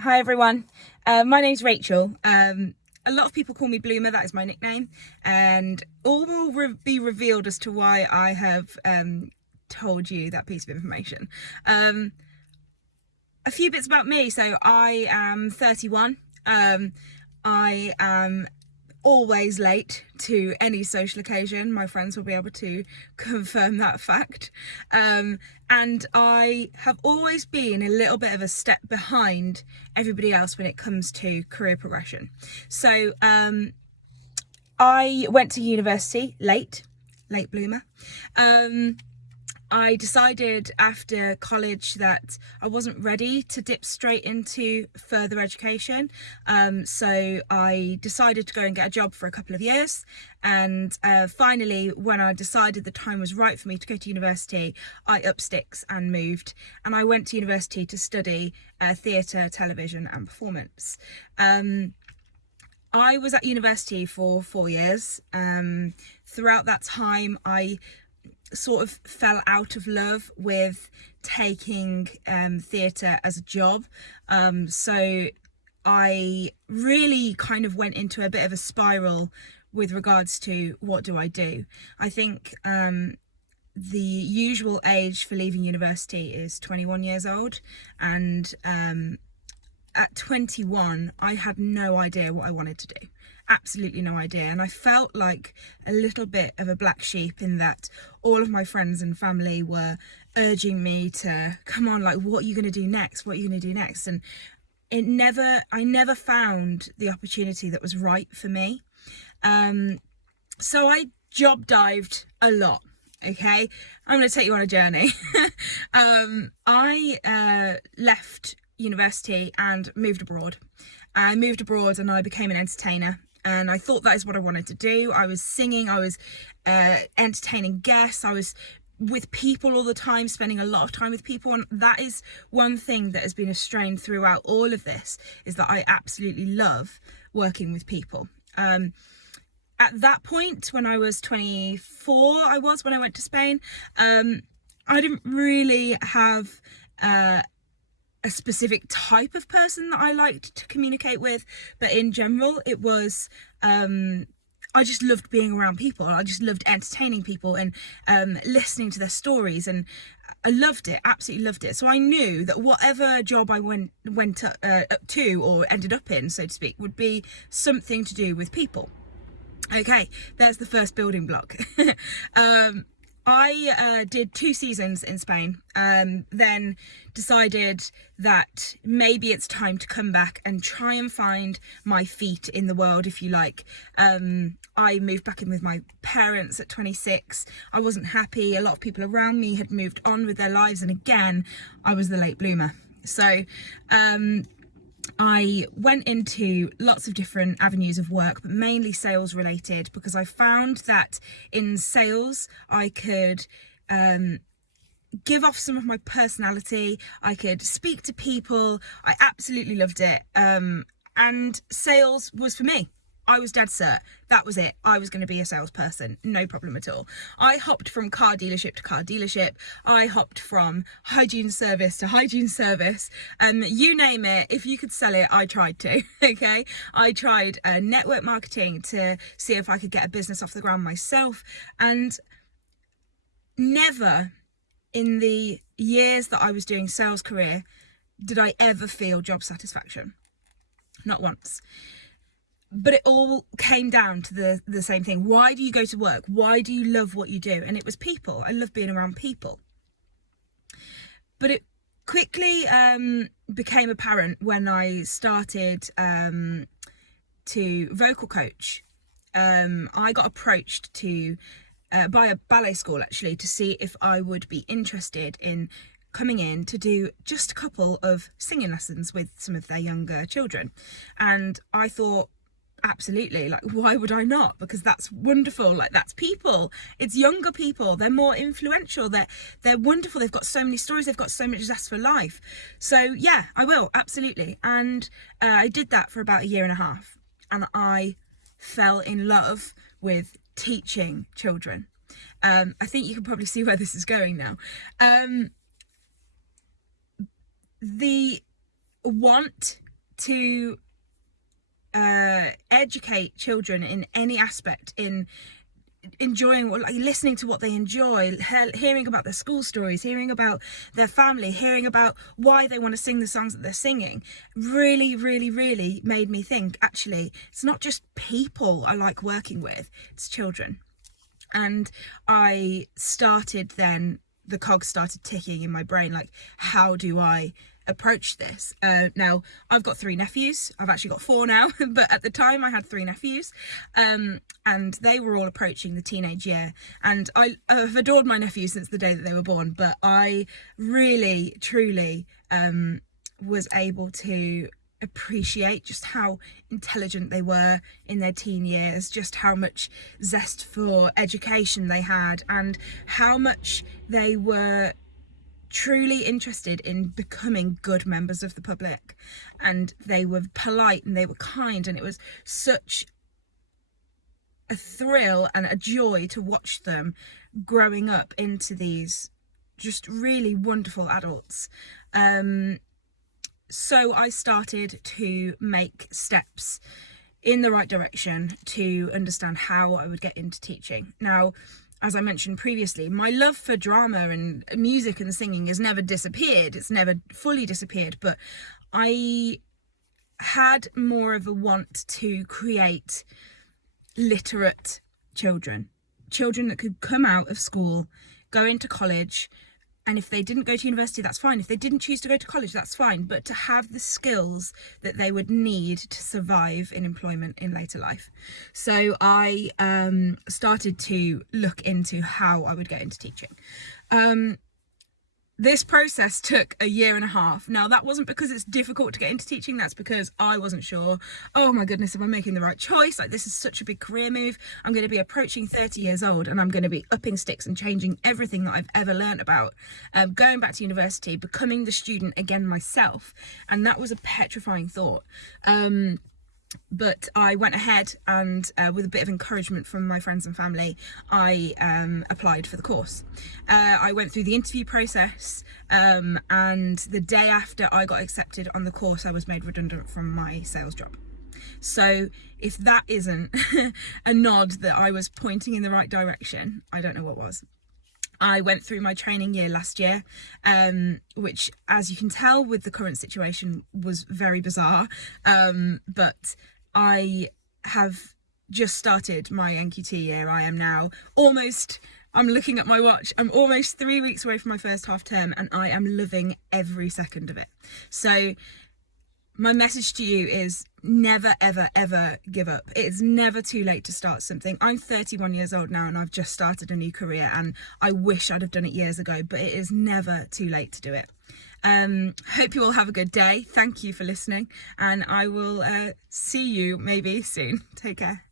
Hi everyone, my name's Rachel. A lot of people call me Bloomer, that is my nickname, and all will be revealed as to why I have told you that piece of information. A few bits about me. So I am 31. I am always late to any social occasion. My friends will be able to confirm that fact. And I have always been a little bit of a step behind everybody else when it comes to career progression. So I went to university late bloomer. I decided after college that I wasn't ready to dip straight into further education. So I decided to go and get a job for a couple of years. And finally, when I decided the time was right for me to go to university, I upped sticks and moved. And I went to university to study theatre, television and performance. I was at university for 4 years. Throughout that time, I sort of fell out of love with taking theatre as a job. So I really kind of went into a bit of a spiral with regards to what do I do. I think the usual age for leaving university is 21 years old, and at 21 I had no idea what I wanted to do. Absolutely no idea. And I felt like a little bit of a black sheep in that all of my friends and family were urging me to come on, like, what are you going to do next? What are you going to do next? And I never found the opportunity that was right for me. So I job dived a lot. Okay, I'm going to take you on a journey. I left university and moved abroad. I moved abroad and I became an entertainer. And I thought that is what I wanted to do. I was singing, I was entertaining guests, I was with people all the time, spending a lot of time with people. And that is one thing that has been a strain throughout all of this, is that I absolutely love working with people. At that point, when I was 24, when I went to Spain, I didn't really have a specific type of person that I liked to communicate with, but in general it was I just loved being around people. I just loved entertaining people and listening to their stories, and I loved it, absolutely loved it. So I knew that whatever job I went to or ended up in, so to speak, would be something to do with people. Okay, there's the first building block. I did 2 seasons in Spain, then decided that maybe it's time to come back and try and find my feet in the world, if you like. I moved back in with my parents at 26. I wasn't happy. A lot of people around me had moved on with their lives, and again, I was the late bloomer. So I went into lots of different avenues of work, but mainly sales related, because I found that in sales I could give off some of my personality. I could speak to people. I absolutely loved it. And sales was for me. I was dead cert. That was it. I was going to be a salesperson. No problem at all. I hopped from car dealership to car dealership. I hopped from hygiene service to hygiene service. You name it. If you could sell it, I tried to. Okay. I tried network marketing to see if I could get a business off the ground myself. And never in the years that I was doing sales career did I ever feel job satisfaction. Not once. But it all came down to the same thing. Why do you go to work? Why do you love what you do? And it was people. I love being around people. But it quickly became apparent when I started to vocal coach. I got approached by a ballet school, actually, to see if I would be interested in coming in to do just a couple of singing lessons with some of their younger children. And I thought, absolutely, like, why would I not? Because that's wonderful. Like, that's people. It's younger people. They're more influential. They're wonderful. They've got so many stories. They've got so much zest for life. So yeah, I will, absolutely. And I did that for about 1.5 years, and I fell in love with teaching children. I think you can probably see where this is going now. The want to educate children in any aspect, in enjoying, like listening to what they enjoy, hearing about their school stories, hearing about their family, hearing about why they want to sing the songs that they're singing, really, really, really made me think, actually, it's not just people I like working with, it's children. And I started then, the cogs started ticking in my brain, like, how do I approach this? Now, I've got 3 nephews. I've actually got 4 now, but at the time I had 3 nephews, and they were all approaching the teenage year. And I've adored my nephews since the day that they were born, but I really, truly was able to appreciate just how intelligent they were in their teen years, just how much zest for education they had, and how much they were truly interested in becoming good members of the public. And they were polite and they were kind, and it was such a thrill and a joy to watch them growing up into these just really wonderful adults. So I started to make steps in the right direction to understand how I would get into teaching. Now, as I mentioned previously, my love for drama and music and singing has never disappeared. It's never fully disappeared, but I had more of a want to create literate children that could come out of school, go into college, and if they didn't go to university, that's fine. If they didn't choose to go to college, that's fine. But to have the skills that they would need to survive in employment in later life. So I started to look into how I would get into teaching. This process took 1.5 years. Now, that wasn't because it's difficult to get into teaching. That's because I wasn't sure, oh my goodness, am I making the right choice? Like, this is such a big career move. I'm going to be approaching 30 years old and I'm going to be upping sticks and changing everything that I've ever learned about. Going back to university, becoming the student again myself. And that was a petrifying thought. But I went ahead and with a bit of encouragement from my friends and family, I applied for the course. I went through the interview process, and the day after I got accepted on the course, I was made redundant from my sales job. So if that isn't a nod that I was pointing in the right direction, I don't know what was. I went through my training year last year, which, as you can tell with the current situation, was very bizarre. But I have just started my NQT year. I am now I'm looking at my watch, I'm almost 3 weeks away from my first half term, and I am loving every second of it. So my message to you is never, ever, ever give up. It's never too late to start something. I'm 31 years old now and I've just started a new career, and I wish I'd have done it years ago, but it is never too late to do it. Hope you all have a good day. Thank you for listening, and I will see you maybe soon. Take care.